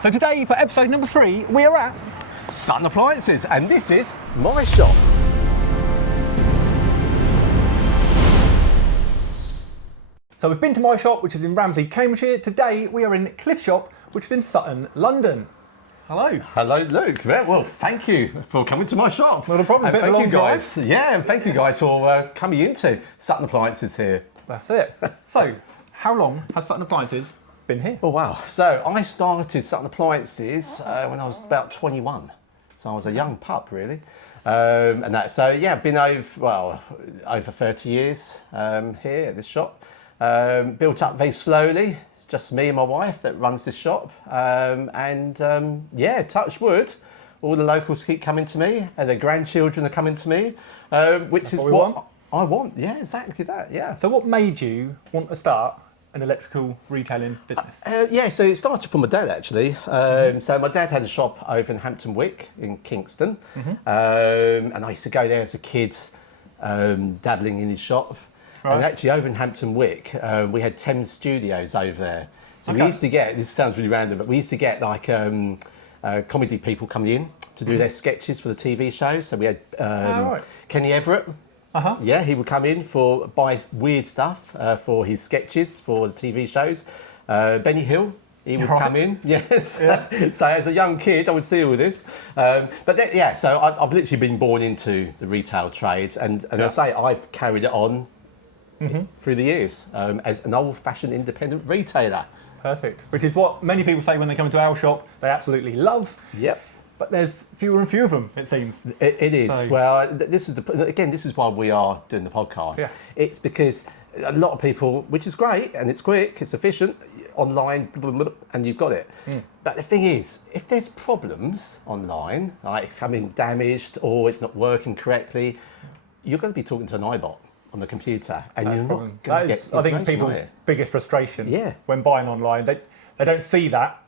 So today, for episode number 3, we are at Sutton Appliances, and this is my shop. So we've been to my shop, which is in Ramsey, Cambridgeshire. Today we are in Cliff Shop, which is in Sutton, London. Hello. Hello, Luke. Well, thank you for coming to my shop. Not a problem. And Bit of a thank long you guys. drive. Yeah, and thank you guys for coming into Sutton Appliances here. That's it. So, how long has Sutton Appliances been here? Oh wow! So I started Sutton Appliances when I was about 21. So I was a young pup, really. And that. So yeah, been over 30 years here at this shop. Built up very slowly. It's just me and my wife that runs this shop. Yeah, touch wood. All the locals keep coming to me, and their grandchildren are coming to me, which is what I want. Yeah, exactly that. Yeah. So what made you want to start an electrical retailing business? Yeah, so it started from my dad actually. So my dad had a shop over in Hampton Wick in Kingston, and I used to go there as a kid, dabbling in his shop. Right. And actually over in Hampton Wick, we had Thames Studios over there. So we used to get, this sounds really random, but we used to get like comedy people coming in to do their sketches for the TV shows. So we had Kenny Everett. Yeah, he would come in buy weird stuff for his sketches for the TV shows. Benny Hill, he would come in. Yes. Yeah. So as a young kid, I would see all this. But then, yeah, so I've literally been born into the retail trade, and I say I've carried it on through the years as an old-fashioned independent retailer. Perfect. Which is what many people say when they come into our shop. They absolutely love. Yep. But there's fewer and fewer of them, it seems. It is. So. Well, this is why we are doing the podcast. Yeah. It's because a lot of people, which is great, and it's quick, it's efficient, online, blah, blah, blah, and you've got it. But the thing is, if there's problems online, like it's coming damaged or it's not working correctly, you're going to be talking to an iBot on the computer, and you're not going to get I think people's biggest frustration when buying online. They don't see that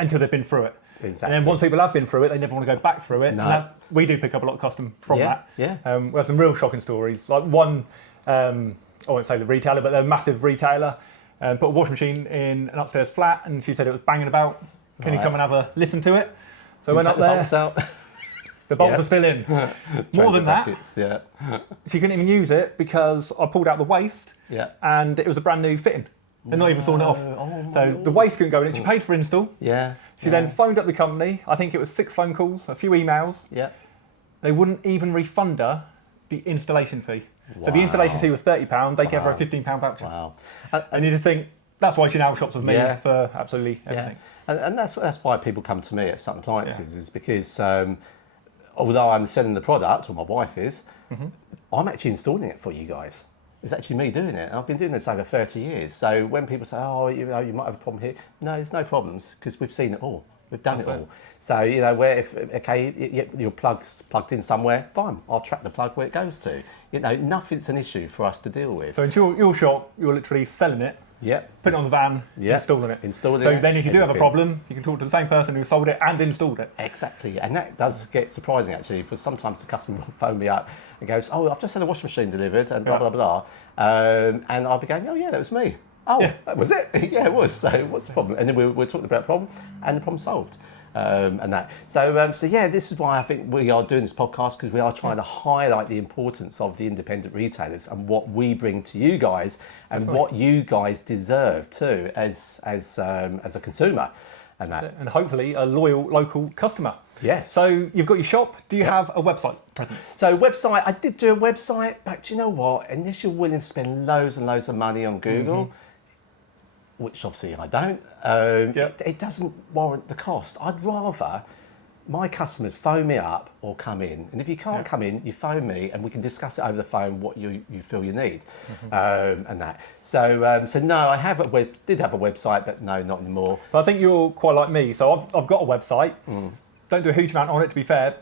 until they've been through it. Exactly. And then once people have been through it, they never want to go back through it. No. And we do pick up a lot of custom from that. Yeah. We have some real shocking stories. Like one, I won't say the retailer, but they're a massive retailer, put a washing machine in an upstairs flat, and she said it was banging about. Can you come and have a listen to it? So I went up there. The bolts are still in. More than that, she couldn't even use it because I pulled out the waste and it was a brand new fitting. They're not even sawing it off. So the waste couldn't go in. She paid for install. She then phoned up the company. I think it was 6 phone calls, a few emails. They wouldn't even refund her the installation fee. So the installation fee was £30. They gave her a £15 voucher. Wow. And you just think, that's why she now shops with me for absolutely everything. And that's why people come to me at Sutton Appliances, is because although I'm selling the product, or my wife is, I'm actually installing it for you guys. It's actually me doing it. I've been doing this over 30 years. So when people say, oh, you might have a problem here. No, there's no problems, because we've seen it all. We've done it all. So, where your plug's plugged in somewhere, fine, I'll track the plug where it goes to. Nothing's an issue for us to deal with. So in your shop, you're literally selling it, putting it on the van, installing it. So then if you do have a problem, you can talk to the same person who sold it and installed it. Exactly, and that does get surprising actually, for sometimes the customer will phone me up and goes, oh, I've just had a washing machine delivered and blah, blah, blah. And I'll be going, oh yeah, that was me. Oh, that was it? Yeah, it was. So what's the problem? And then we're talking about the problem, and the problem solved. And that. So yeah, this is why I think we are doing this podcast, because we are trying to highlight the importance of the independent retailers and what we bring to you guys, and what you guys deserve too as a consumer. And hopefully a loyal local customer. Yes. So you've got your shop. Do you have a website presence? So website, I did do a website, but do you know what? Unless you're willing to spend loads and loads of money on Google, which obviously I don't, it doesn't warrant the cost. I'd rather my customers phone me up or come in. And if you can't come in, you phone me and we can discuss it over the phone what you feel you need, and that. So no, I did have a website, but no, not anymore. But I think you're quite like me. So I've got a website. Don't do a huge amount on it, to be fair,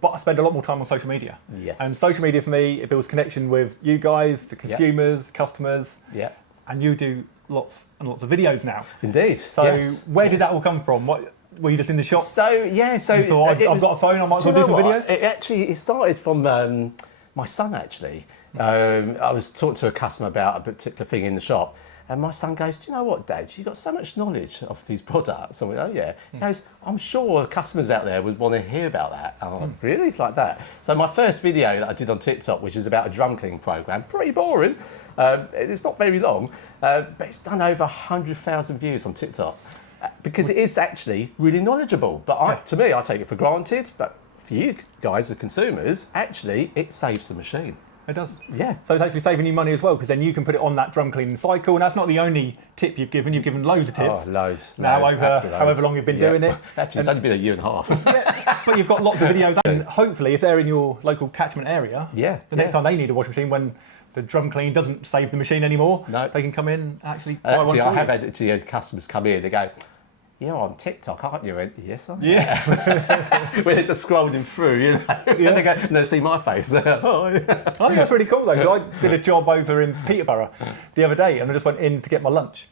but I spend a lot more time on social media. Yes. And social media for me, it builds connection with you guys, the consumers, customers. And you do lots and lots of videos now. Indeed. So where did that all come from? What were you just in the shop? So I've got a phone, I might as well do some videos. It started from my son actually. I was talking to a customer about a particular thing in the shop, And my son goes, do you know what, Dad? You've got so much knowledge of these products. I went, oh, yeah. He goes, I'm sure customers out there would want to hear about that. I'm like, really? Like that? So my first video that I did on TikTok, which is about a drum cleaning program, pretty boring. It's not very long, but it's done over 100,000 views on TikTok. Because it is actually really knowledgeable. But to me, I take it for granted. But for you guys, the consumers, actually, it saves the machine. It does. Yeah. So it's actually saving you money as well, because then you can put it on that drum cleaning cycle, and that's not the only tip you've given. You've given loads of tips. Oh, loads. Now over however long you've been doing it. Actually, it's only been a year and a half. But you've got lots of videos, and hopefully, if they're in your local catchment area, the next time they need a washing machine, when the drum clean doesn't save the machine anymore, they can come in and actually buy one for I have you. had customers come in, they go, you're on TikTok, aren't you? Yes, I am. Yeah. When they're just scrolling through, you know, and they go, and they see my face. Oh, yeah. I think that's really cool though, 'cause I did a job over in Peterborough the other day, and I just went in to get my lunch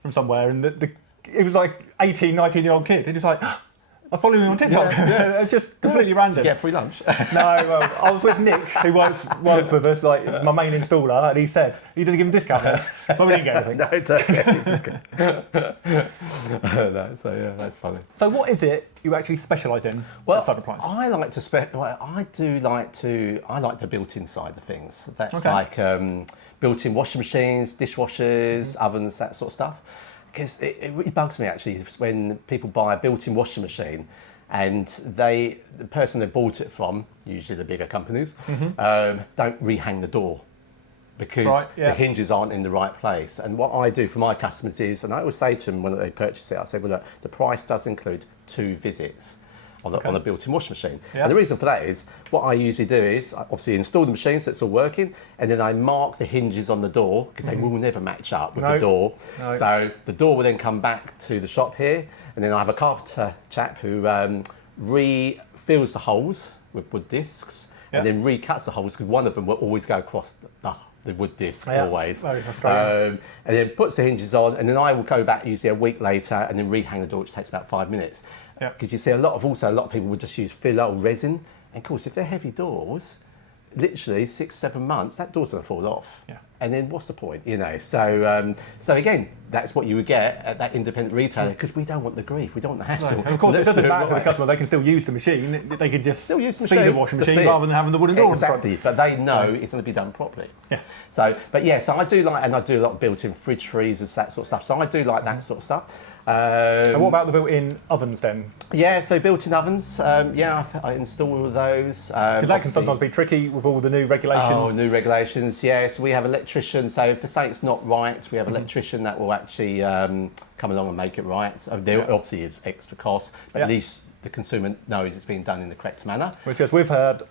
from somewhere, and it was like 18, 19-year-old kid. He was like, I follow you on TikTok. It's just completely random. Did you get free lunch? No, well, I was with Nick, who works with us, like my main installer, and he said, you didn't give him a discount then? But we didn't get anything. No, don't get any discount. So that's funny. So what is it you actually specialise in? Well, appliance? I like the built-in side of things. That's like built-in washing machines, dishwashers, ovens, that sort of stuff. Because it really bugs me actually when people buy a built-in washing machine and the person they bought it from, usually the bigger companies, don't rehang the door because the hinges aren't in the right place. And what I do for my customers is, and I always say to them when they purchase it, I say, well, look, the price does include 2 visits on a built-in washing machine. And the reason for that is, what I usually do is, I obviously install the machine so it's all working, and then I mark the hinges on the door, because they will never match up with the door. So the door will then come back to the shop here, and then I have a carpenter chap who refills the holes with wood discs, and then recuts the holes, because one of them will always go across the wood disc, always. And then puts the hinges on, and then I will go back usually a week later and then rehang the door, which takes about 5 minutes. Because you see a lot of people would just use filler or resin, and of course if they're heavy doors, literally 6-7 months that door's going to fall off. And then what's the point, you know? So again, that's what you would get at that independent retailer, because we don't want the grief, we don't want the hassle. And of course, it doesn't matter to the customer; they can still use the machine. They can just still use the washing machine rather than having the wooden door. Exactly, but they know it's going to be done properly. So I do like, and I do a lot of built-in fridge freezers, that sort of stuff. So I do like that sort of stuff. And what about the built-in ovens then? Yeah, so built-in ovens, I install all of those. Because that can sometimes be tricky with all the new regulations. Oh, new regulations, yes. We have electricians, so if something's not right, we have an electrician that will actually come along and make it right. So there obviously is extra cost, but at least the consumer knows it's being done in the correct manner. Which is, we've heard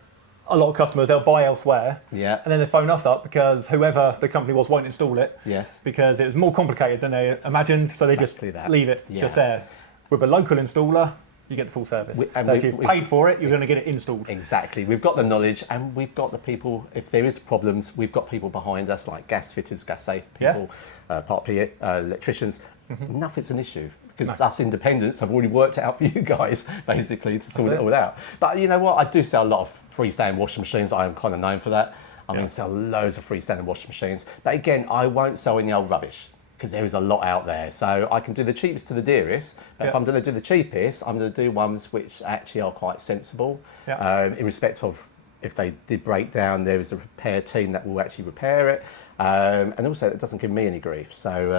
a lot of customers, they'll buy elsewhere, and then they phone us up because whoever the company was won't install it, because it was more complicated than they imagined, so they just leave it just there. With a local installer, you get the full service. So if you've paid for it, you're going to get it installed. Exactly. We've got the knowledge, and we've got the people. If there is problems, we've got people behind us, like gas fitters, gas safe people, Part P electricians. Nothing's an issue, because us independents have already worked it out for you guys, basically, to sort it all out. But you know what? I do sell a lot of freestanding washing machines. I am kind of known for that. I'm going to sell loads of freestanding washing machines. But again, I won't sell any old rubbish, because there is a lot out there. So I can do the cheapest to the dearest. But if I'm going to do the cheapest, I'm going to do ones which actually are quite sensible, in respect of if they did break down, there is a repair team that will actually repair it. And also, it doesn't give me any grief. So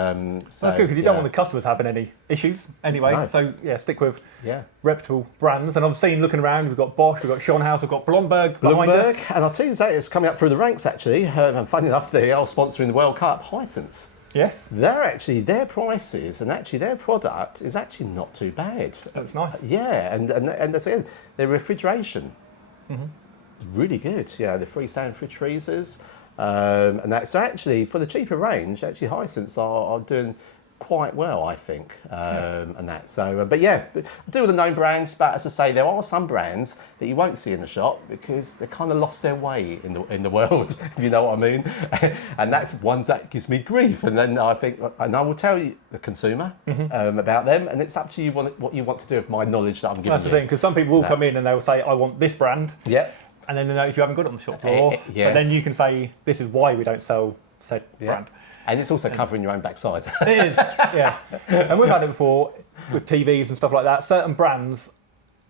that's good, because you don't want the customers having any issues anyway. No. So stick with reputable brands. And I've seen, looking around, we've got Bosch, we've got Schonhaus, we've got Blomberg behind us. And I'll tell you that it's coming up through the ranks actually. And funny enough, they are sponsoring the World Cup. Hisense. Yes. Their prices and actually their product is actually not too bad. That's nice. Yeah, and again, their refrigeration, really good. Yeah, the freestanding fridge freezers. And that's actually, for the cheaper range, actually Hisense are doing quite well, I think, and that. So, but I do with the known brands, but as I say, there are some brands that you won't see in the shop because they kind of lost their way in the world, if you know what I mean. And that's ones that gives me grief. And then I think, and I will tell you, the consumer, about them, and it's up to you what you want to do with my knowledge that I'm giving you. That's the thing, because some people will come in and they'll say, I want this brand. And then they notice you haven't got it on the shop floor. But then you can say, this is why we don't sell said brand. And it's also covering your own backside. It is, yeah. And we've had it before with TVs and stuff like that. Certain brands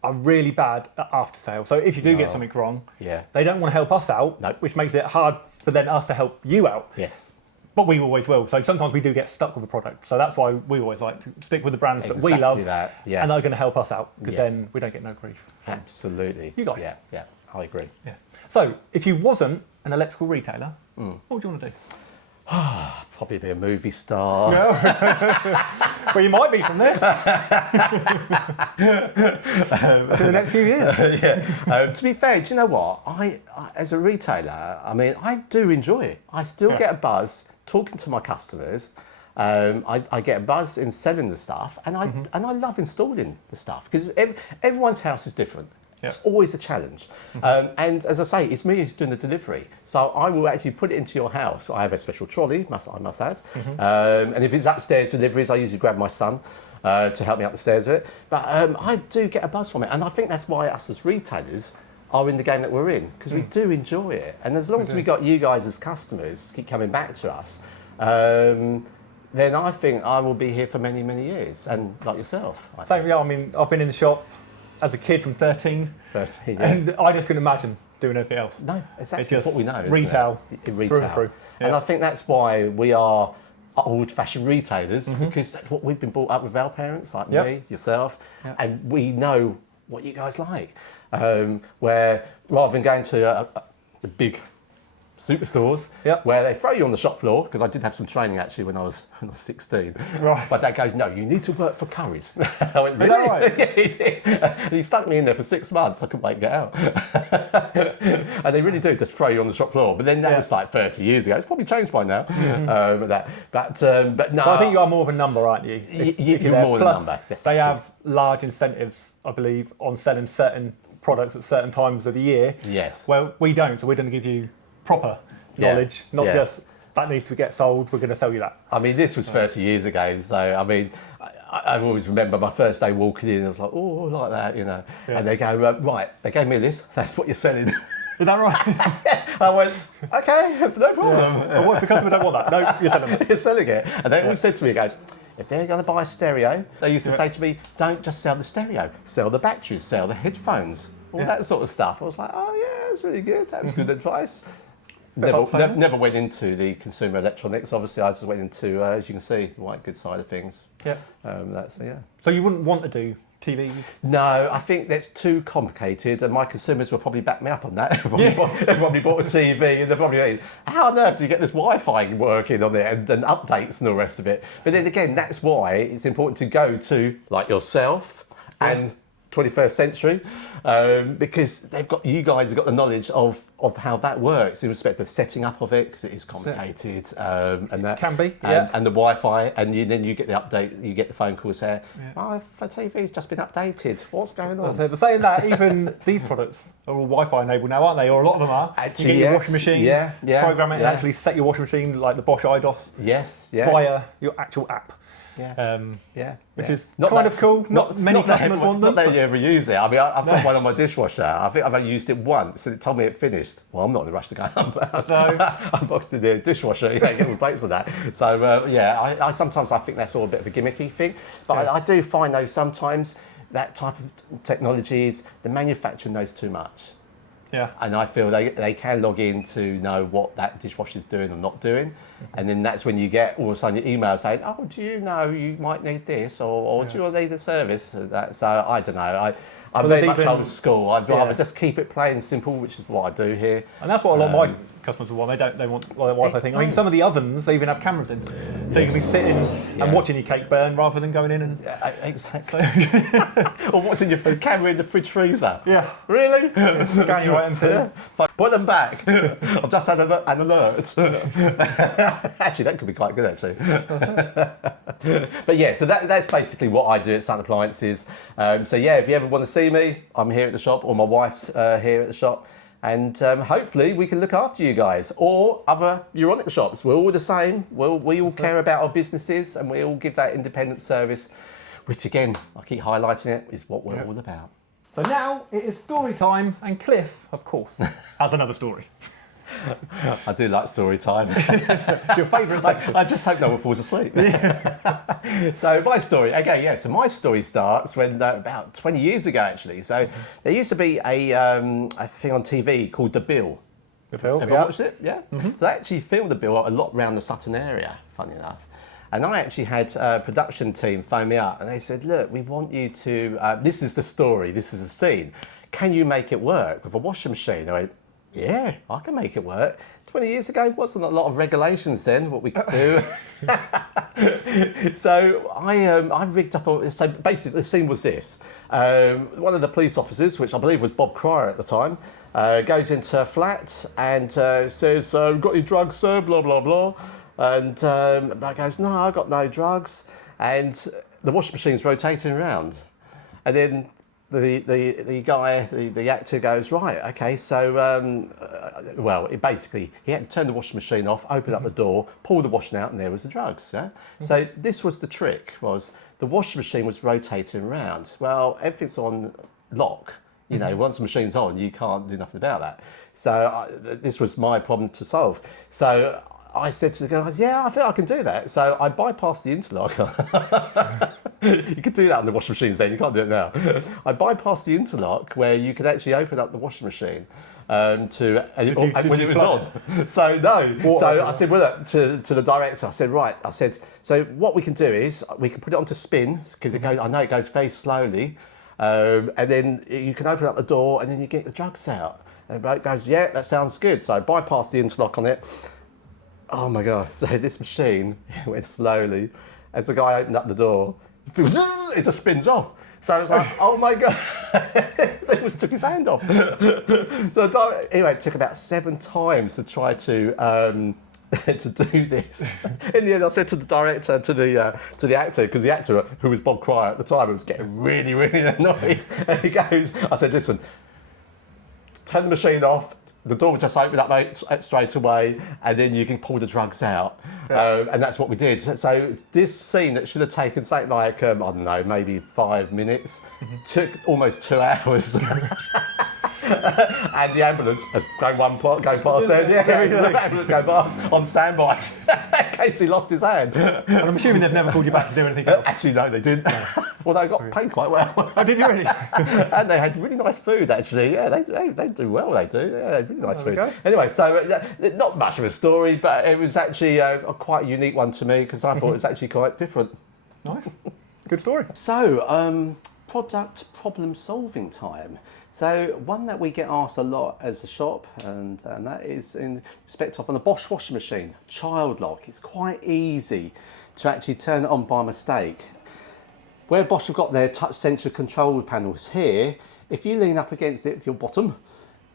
are really bad at after sale. So if you do get something wrong, they don't want to help us out, which makes it hard for then us to help you out. Yes. But we always will. So sometimes we do get stuck with a product. So that's why we always like to stick with the brands that we love and are going to help us out, because then we don't get no grief. Absolutely. You guys. Yeah, I agree. Yeah. So if you wasn't an electrical retailer, what would you want to do? Probably be a movie star. Well, you might be from this. For the next few years. To be fair, do you know what? I as a retailer, I mean, I do enjoy it. I still get a buzz talking to my customers. I get a buzz in selling the stuff, and I love installing the stuff, because everyone's house is different. It's always a challenge. And as I say, it's me who's doing the delivery. So I will actually put it into your house. I have a special trolley, I must add. And if it's upstairs deliveries, I usually grab my son to help me up the stairs with it. But I do get a buzz from it. And I think that's why us as retailers are in the game that we're in, because we do enjoy it. And as long as we got you guys as customers keep coming back to us, then I think I will be here for many, many years. And like yourself. Same, yeah. I mean, I've been in the shop as a kid from 13, and I just couldn't imagine doing anything else. No, exactly. It's what we know. Retail, retail. Through and through. And I think that's why we are old-fashioned retailers, because that's what we've been brought up with our parents, like me, yourself, and we know what you guys like. Where rather than going to the big superstores where they throw you on the shop floor, because I did have some training actually when I was 16. Right. My dad goes, no, you need to work for Curry's. I went, really? Is that right? Yeah, he did. And he stuck me in there for 6 months. I couldn't wait to get out. And they really do just throw you on the shop floor. But then that was like 30 years ago. It's probably changed by now. But no. But I think you are more of a number, aren't you? You're more than a number. Yes, they have large incentives, I believe, on selling certain products at certain times of the year. Yes. Well, we don't. So we're going to give you proper knowledge, not just that needs to get sold, we're going to sell you that. I mean, this was 30 years ago, so I mean, I always remember my first day walking in, I was like, oh, like that, you know. And they go, right, they gave me a list, that's what you're selling. Is that right? I went, okay, no problem. But what if the customer don't want that? No, you're selling it. You're selling it. And they always said to me, guys, if they're going to buy a stereo, they used to say to me, don't just sell the stereo, sell the batteries, sell the headphones, all that sort of stuff. I was like, oh yeah, that's really good, that was good advice. Never went into the consumer electronics. Obviously, I just went into, as you can see, the white goods side of things. So you wouldn't want to do TVs? No, I think that's too complicated, and my consumers will probably back me up on that. They probably bought a TV, and they're probably, how on earth do you get this Wi-Fi working on it, and updates and all the rest of it? But then again, that's why it's important to go to like yourself and 21st century, because you guys have got the knowledge of how that works in respect of setting up of it, because it is complicated, and that can be, and the Wi-Fi, and then you get the update, you get the phone calls here. My TV's just been updated. What's going on? But saying that, even these products are all Wi-Fi enabled now, aren't they? Or a lot of them are. Actually, you get your washing machine, program it, and actually set your washing machine like the Bosch IDOS via your actual app. Which is kind of cool. Not many customers want them. Not that you ever use it. I mean, I've got one on my dishwasher. I think I've only used it once, and it told me it finished. Well, I'm not in a rush to go unboxing the dishwasher. Get plates of that. So I sometimes I think that's all a bit of a gimmicky thing, but I do find though sometimes that type of technologies, the manufacturer knows too much. And I feel they can log in to know what that dishwasher's doing or not doing. And then that's when you get all of a sudden your email saying, oh, do you know you might need this, or do you need a service? So I don't know. I'm very much old school. I'd rather just keep it plain and simple, which is what I do here. And that's what a lot of my customers want. They want the Wi-Fi thing. I mean, some of the ovens, they even have cameras in. So you can be sitting and watching your cake burn rather than going in and... exactly. Or what's in your camera in the fridge freezer? Yeah. Really? Scan your items in. Put them back. I've just had an alert. Actually, that could be quite good, actually. But yeah, so that's basically what I do at Sun Appliances. So yeah, if you ever want to see me, I'm here at the shop, or my wife's here at the shop. And hopefully we can look after you guys, or other Euronic shops. We're all the same. We all care about our businesses, and we all give that independent service, which again, I keep highlighting it, is what we're all about. So now it is story time, and Cliff, of course, has another story. I do like story time. It's your favourite section. I just hope no one falls asleep. So my story, okay, yeah. So my story starts when about 20 years ago, actually. So there used to be a thing on TV called The Bill. The Bill, Ever watched it? Yeah. So they actually filmed The Bill a lot around the Sutton area, funny enough. And I actually had a production team phone me up and they said, look, we want you to, this is the story, this is the scene. Can you make it work with a washing machine? I went, yeah, I can make it work. 20 years ago, wasn't a lot of regulations then, what we could do. So I rigged up, so basically the scene was this. One of the police officers, which I believe was Bob Cryer at the time, goes into a flat and says, got any drugs, sir, blah, blah, blah. And I goes, no, I got no drugs. And the washing machine's rotating around. And then the guy, the actor goes, right, okay, so, well, basically, he had to turn the washing machine off, open up the door, pull the washing out, and there was the drugs, yeah? So this was the trick, was the washing machine was rotating around. Well, everything's on lock. You know, once the machine's on, you can't do nothing about that. So this was my problem to solve. So I said to the guys, yeah, I think I can do that. So I bypassed the interlock. You could do that on the washing machines then, you can't do it now. I bypassed the interlock where you could actually open up the washing machine when it was on. So no, so I said, well, look, to the director, I said, right, I said, so what we can do is we can put it onto spin because it goes, I know it goes very slowly. And then you can open up the door and then you get the drugs out. And the bloke goes, yeah, that sounds good. So I bypassed the interlock on it. Oh my God, so this machine went slowly. As the guy opened up the door, it just spins off. So I was like, oh my God. So he just took his hand off. So anyway, it took about 7 times to try to do this. In the end, I said to the director, to the actor, because the actor, who was Bob Cryer at the time, was getting really, really annoyed. And he goes, I said, listen, turn the machine off, the door would just open up straight away, and then you can pull the drugs out. Yeah. And that's what we did. So this scene that should have taken something like, I don't know, maybe 5 minutes, took almost 2 hours. And the ambulance has going past there. Yeah, the ambulance going past on standby in case he lost his hand. And I'm assuming they've never called you back to do anything else. Actually, no, they didn't. Well, they got paid quite well. Oh, did you really? And they had really nice food, actually. Yeah, they do well, they do. Yeah, they had really nice food. Anyway, so not much of a story, but it was actually a quite unique one to me because I thought it was actually quite different. Nice. Good story. So, product problem solving time. So one that we get asked a lot as a shop, and that is in respect of on the Bosch washing machine, child lock. It's quite easy to actually turn it on by mistake. Where Bosch have got their touch sensor control panels here, if you lean up against it with your bottom,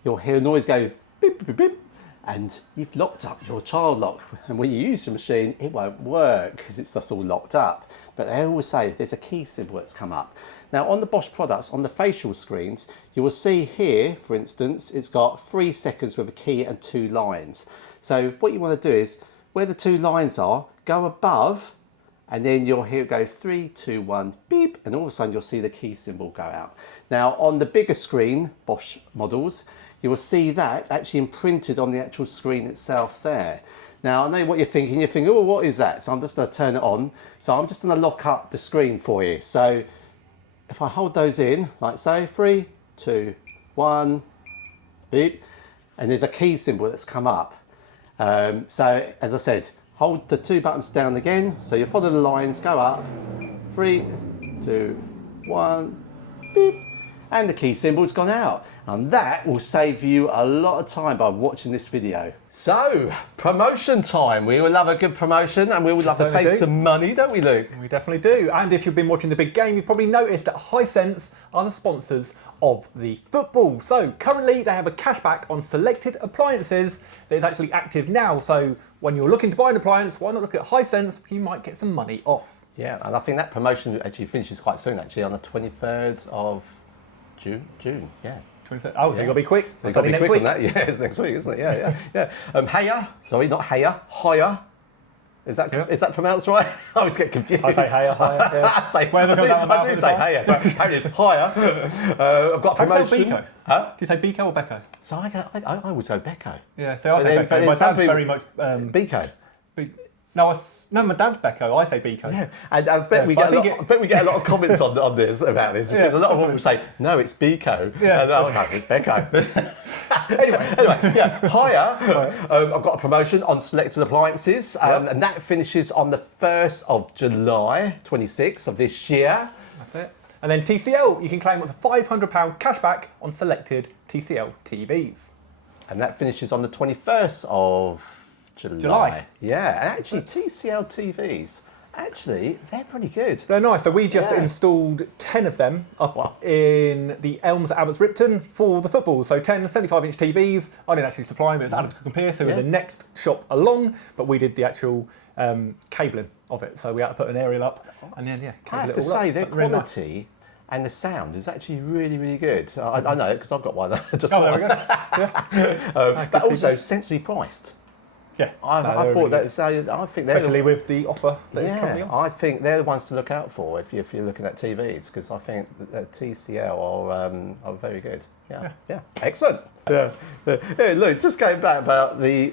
you'll hear a noise go beep, beep, beep, and you've locked up your child lock. And when you use the machine, it won't work because it's just all locked up. But they always say there's a key symbol that's come up. Now on the Bosch products, on the facial screens, you will see here, for instance, it's got 3 seconds with a key and 2 lines. So what you want to do is, where the 2 lines are, go above, and then you'll hear it go 3, 2, 1, beep, and all of a sudden you'll see the key symbol go out. Now on the bigger screen, Bosch models, you will see that actually imprinted on the actual screen itself there. Now I know what you're thinking, oh, what is that? So I'm just going to turn it on. So I'm just going to lock up the screen for you. So if I hold those in, like so, 3, 2, 1, beep, and there's a key symbol that's come up. So as I said, hold the 2 buttons down again. So you follow the lines, go up, 3, 2, 1, beep, and the key symbol's gone out. And that will save you a lot of time by watching this video. So, promotion time. We will love a good promotion and we would love to save some money, don't we, Luke? We definitely do. And if you've been watching the big game, you've probably noticed that Hisense are the sponsors of the football. So currently they have a cashback on selected appliances that is actually active now. So when you're looking to buy an appliance, why not look at Hisense? You might get some money off. Yeah, and I think that promotion actually finishes quite soon, actually, on the 23rd of June, yeah. 23rd. Oh, so you've got to be quick. So you've got to be quick on that. Yeah, it's next week, isn't it? Yeah. Higher, sorry, not higher, Is that pronounced right? I always get confused. I say higher, yeah. I do say higher, but apparently it's higher. I've got a promotion. Beko? Huh? Do you say Beko or Becco? So I always go Becco. Yeah, so I say Becco. My dad's very much... Beko. No, my dad's Becco. I say Beko. Yeah, and I bet we get a lot of comments about this because a lot of people say no, it's Beko. Yeah, and no, it's Becco. anyway, yeah, higher. I've got a promotion on selected appliances, and that finishes on the 1st of July, 26th of this year. That's it. And then TCL, you can claim up to £500 cash back on selected TCL TVs. And that finishes on the 21st of July. Yeah, and actually TCL TVs, they're pretty good. They're nice. So we just installed 10 of them up in the Elms at Abbots Ripton for the football. So 10 75-inch TVs. I didn't actually supply them. It was Adam to compare. So we're the next shop along, but we did the actual cabling of it. So we had to put an aerial up and then, I have to say, their quality and the sound is actually really, really good. I know it because I've got one. There we go. Yeah. But also sensibly priced. Yeah, I thought really that. So I think especially with the offer that is coming on. I think they're the ones to look out for if you're looking at TVs because I think that TCL are very good. Yeah. Excellent. Yeah. Look, just going back about the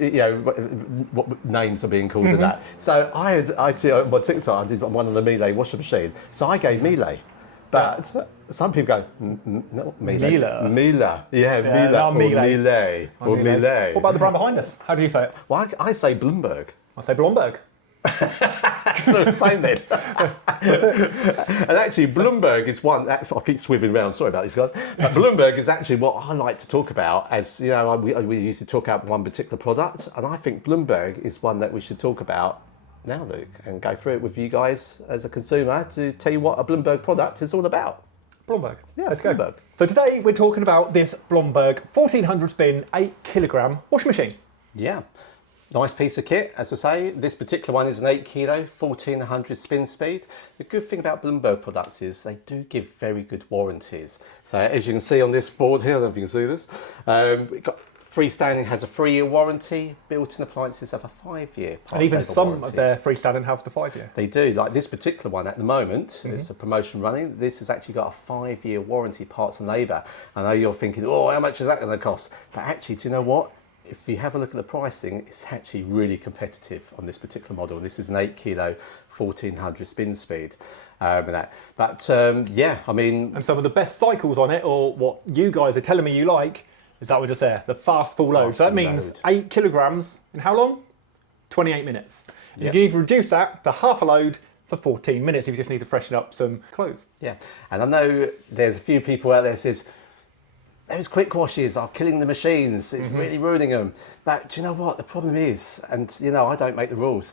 what names are being called to that. So I did on my TikTok. I did one on the Miele washing machine. So I gave Miele. But some people go, not Miele. Miele. Yeah, Miele. Not Miele. Or Miele. What about the brand behind us? How do you say it? Well, I say Bloomberg. I say Blomberg. So same then. And actually, Bloomberg is one. I keep swiveling around. Sorry about this, guys. But Bloomberg is actually what I like to talk about. As you know, we used to talk about one particular product, and I think Bloomberg is one that we should talk about now, Luke, and go through it with you guys as a consumer to tell you what a Bloomberg product is all about. Blomberg. Yeah, let's go. Go. So today we're talking about this Blomberg 1400 spin 8 kilogram washing machine. Yeah. Nice piece of kit, as I say. This particular one is an 8 kilo, 1400 spin speed. The good thing about Bloomberg products is they do give very good warranties. So as you can see on this board here, I don't know if you can see this, we've got freestanding has a 3-year warranty, built-in appliances have a 5-year. And even some of their freestanding have the 5-year. They do, like this particular one at the moment, it's a promotion running, this has actually got a 5-year warranty, parts and labour. I know you're thinking, oh, how much is that going to cost? But actually, do you know what? If you have a look at the pricing, it's actually really competitive on this particular model. This is an 8 kilo, 1400 spin speed. Yeah, I mean... And some of the best cycles on it, or what you guys are telling me you like, is that we're just there, the fast full load. So that means 8 kilograms in how long? 28 minutes. Yep. You can even reduce that to half a load for 14 minutes if you just need to freshen up some clothes. Yeah, and I know there's a few people out there that says, those quick washes are killing the machines, it's really ruining them. But do you know what? The problem is, and you know, I don't make the rules,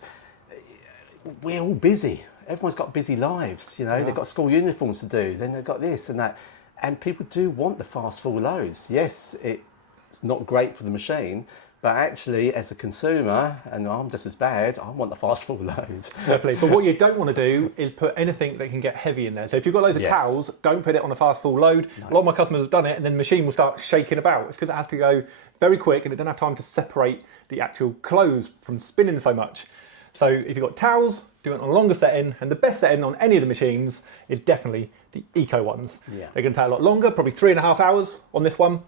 we're all busy. Everyone's got busy lives, you know, they've got school uniforms to do, then they've got this and that. And people do want the fast full loads. Yes, it's not great for the machine, but actually as a consumer, and I'm just as bad, I want the fast full loads. Definitely. But what you don't want to do is put anything that can get heavy in there. So if you've got loads of towels, don't put it on a fast full load. No. A lot of my customers have done it and then the machine will start shaking about. It's because it has to go very quick and it doesn't have time to separate the actual clothes from spinning so much. So if you've got towels, do it on a longer setting, and the best setting on any of the machines is definitely the eco ones. Yeah. They're going to take a lot longer, probably 3.5 hours on this one,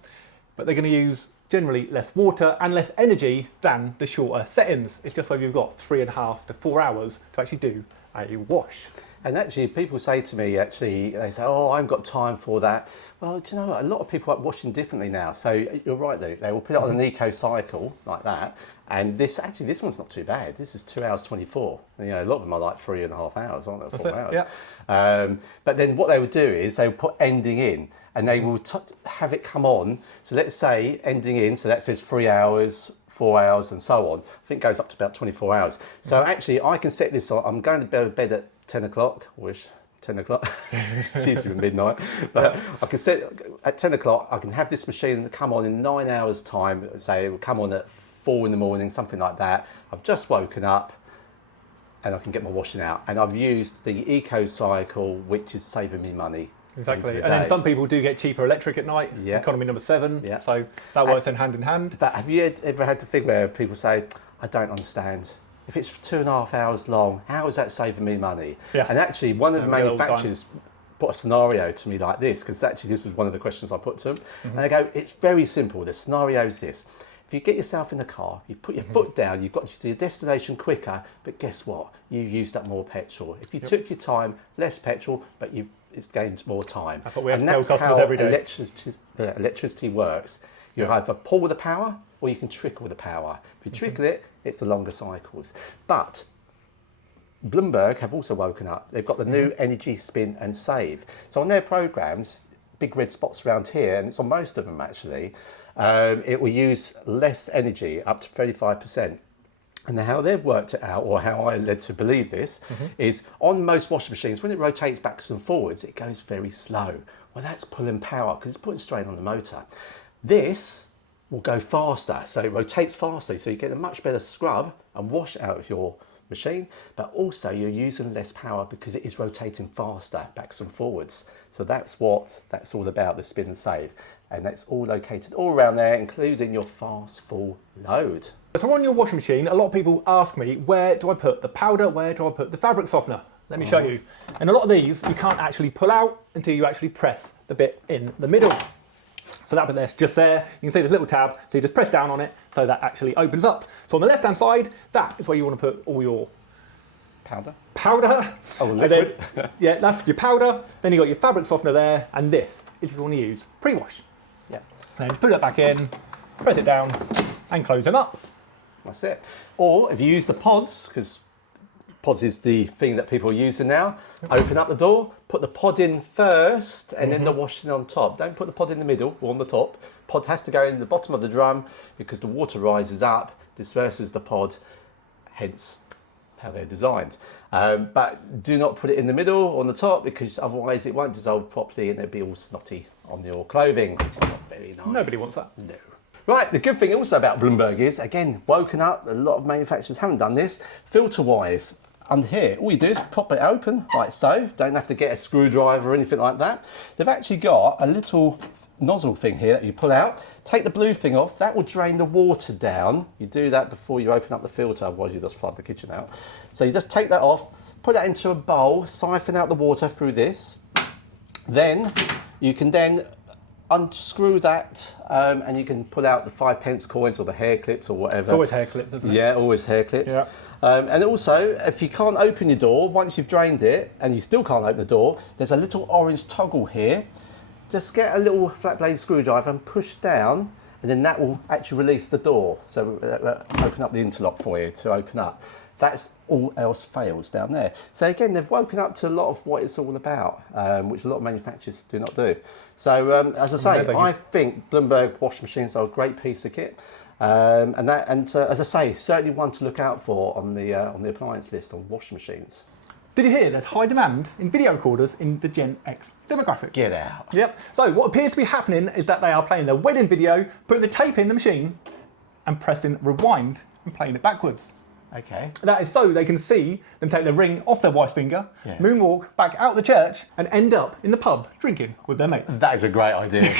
but they're going to use generally less water and less energy than the shorter settings. It's just whether you've got 3.5 to 4 hours to actually do a wash. And actually, people say to me, they say, oh, I haven't got time for that. Well, do you know what? A lot of people are washing differently now. So you're right, Luke. They will put it on an eco cycle like that. And this one's not too bad. This is 2 hours 24. And, you know, a lot of them are like 3.5 hours, aren't they? 4 hours. Yeah. But then what they would do is they would put ending in and they will have it come on. So let's say ending in, so that says 3 hours, 4 hours and so on. I think it goes up to about 24 hours. So actually I can set this on. I'm going to bed at 10 o'clock, wish 10 o'clock, it's usually midnight, but I can set at 10 o'clock, I can have this machine come on in 9 hours time, say it will come on at 4 in the morning, something like that. I've just woken up and I can get my washing out. And I've used the eco cycle, which is saving me money. Exactly. And then some people do get cheaper electric at night, economy number 7, so that works in hand. But have you ever had to think where people say, I don't understand, if it's 2.5 hours long, how is that saving me money? Yeah. And actually, one of the Having a good old manufacturers put a scenario to me like this, because actually this is one of the questions I put to them. Mm-hmm. And they go, it's very simple. The scenario is this. If you get yourself in the car, you put your foot down, you've got to your destination quicker, but guess what? You used up more petrol. If you took your time, less petrol, but it's gained more time. That's what we have and to tell that's customers how every day. Electricity works. You either pull the power or you can trickle the power. If you trickle it, it's the longer cycles. But Bloomberg have also woken up. They've got the new energy spin and save. So on their programs, big red spots around here, and it's on most of them actually, it will use less energy, up to 35%. And how they've worked it out, or how I led to believe this, is on most washing machines, when it rotates backwards and forwards, it goes very slow. Well, that's pulling power because it's putting strain on the motor. This will go faster, so it rotates faster, so you get a much better scrub and wash out of your machine, but also you're using less power because it is rotating faster backwards and forwards. So that's what that's all about, the spin and save. And that's all located all around there, including your fast full load. So on your washing machine, a lot of people ask me, where do I put the powder? Where do I put the fabric softener? Let me show you. And a lot of these you can't actually pull out until you actually press the bit in the middle. So that bit there's just there. You can see this little tab, so you just press down on it, so that actually opens up. So on the left-hand side, that is where you want to put all your Powder? Oh, liquid. Then, yeah, that's your powder. Then you got your fabric softener there, and this is if you want to use pre-wash. Yeah. Then just put it back in, press it down, and close them up. That's it. Or if you use the pods, because pods is the thing that people are using now, open up the door, put the pod in first, and then the washing on top. Don't put the pod in the middle or on the top. Pod has to go in the bottom of the drum because the water rises up, disperses the pod, hence how they're designed. But do not put it in the middle or on the top, because otherwise it won't dissolve properly and it'll be all snotty on your clothing, which is not very nice. Nobody wants that. No. Right, the good thing also about Bloomberg is, again, woken up, a lot of manufacturers haven't done this, filter-wise, under here, all you do is pop it open, like so, don't have to get a screwdriver or anything like that. They've actually got a little nozzle thing here that you pull out, take the blue thing off, that will drain the water down. You do that before you open up the filter, otherwise you just flood the kitchen out. So you just take that off, put that into a bowl, siphon out the water through this, then you can then unscrew that and you can pull out the 5p coins or the hair clips or whatever. It's always hair clips, isn't it? Yeah, always hair clips. Yeah. And also, if you can't open your door, once you've drained it and you still can't open the door, there's a little orange toggle here. Just get a little flat blade screwdriver and push down, and then that will actually release the door. So open up the interlock for you to open up. That's all else fails down there. So again, they've woken up to a lot of what it's all about, which a lot of manufacturers do not do. So as I say, I think Bloomberg washing machines are a great piece of kit. As I say, certainly one to look out for on the appliance list on washing machines. Did you hear there's high demand in video recorders in the Gen X demographic? Get out. Yep. So what appears to be happening is that they are playing their wedding video, putting the tape in the machine, and pressing rewind and playing it backwards. Okay. That is so they can see them take the ring off their wife's finger, moonwalk back out the church, and end up in the pub drinking with their mates. That is a great idea.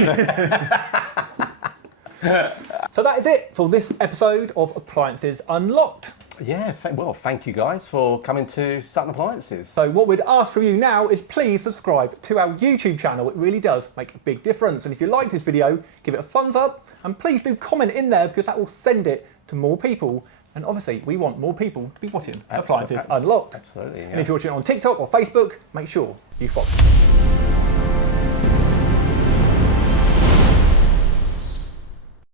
So that is it for this episode of Appliances Unlocked. Yeah, well, thank you guys for coming to Sutton Appliances. So what we'd ask from you now is please subscribe to our YouTube channel. It really does make a big difference. And if you liked this video, give it a thumbs up, and please do comment in there, because that will send it to more people. And obviously, we want more people to be watching Appliances Unlocked. Absolutely. Yeah. And if you're watching it on TikTok or Facebook, make sure you follow.